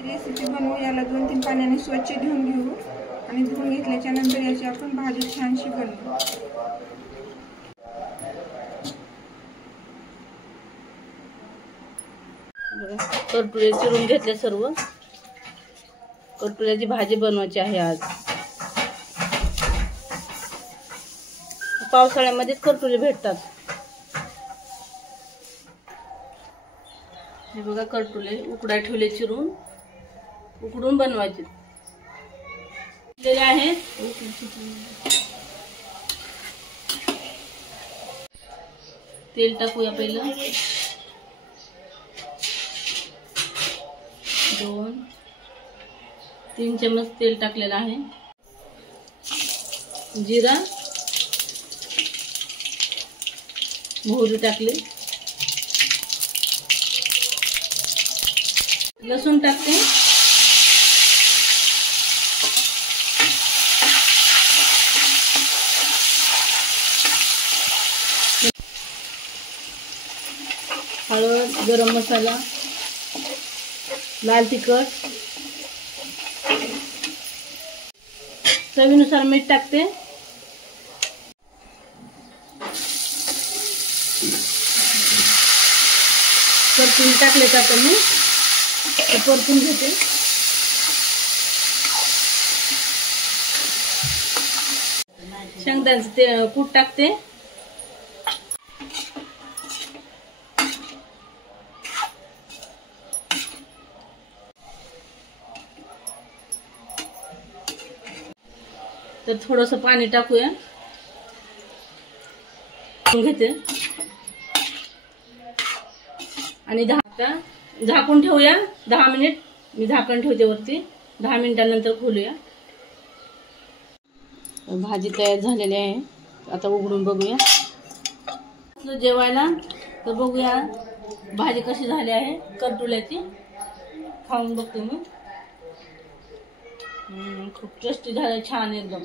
याची रेसिपी बनवू। याला 2-3 पाण्याने स्वच्छ धुवून घेऊ आणि धुवून घेतल्याच्या नंतर याची आपण भाजी छानशी बनवू। करटुले चिरून घेतले सर्व। करटुल्याची भाजी बनवायची आहे आज। पावसाळ्यामध्ये करटुले भेटतात। हे बघा करटुले उकडाय ठेवले चिरून, उकडून बनवायचे आहेत। तेल टाकूया पहिलं। 2-3 चम्मच तेल टाकलेलं आहे। जिरा, मोहरी टाकली, लसूण टाकते, हळद, गरम मसाला, लाल तिखट, चवीनुसार मीठ टाकते। परतून टाकले आता मी परतून घेते। शेंगदाण्याचं कूट टाकते, तर थोडंसं पाणी टाकूया, घेते आणि झाकून ठेवूया 10 मिनिट। मी झाकण ठेवते वरती, 10 मिनिटांनंतर खोलूया। भाजी तयार झालेली आहे, आता उघडून बघूया। जेवायला तर बघूया भाजी कशी झाली आहे करटुल्याची। खाऊन बघते मी। खूप टेस्टी झाले, छान एकदम।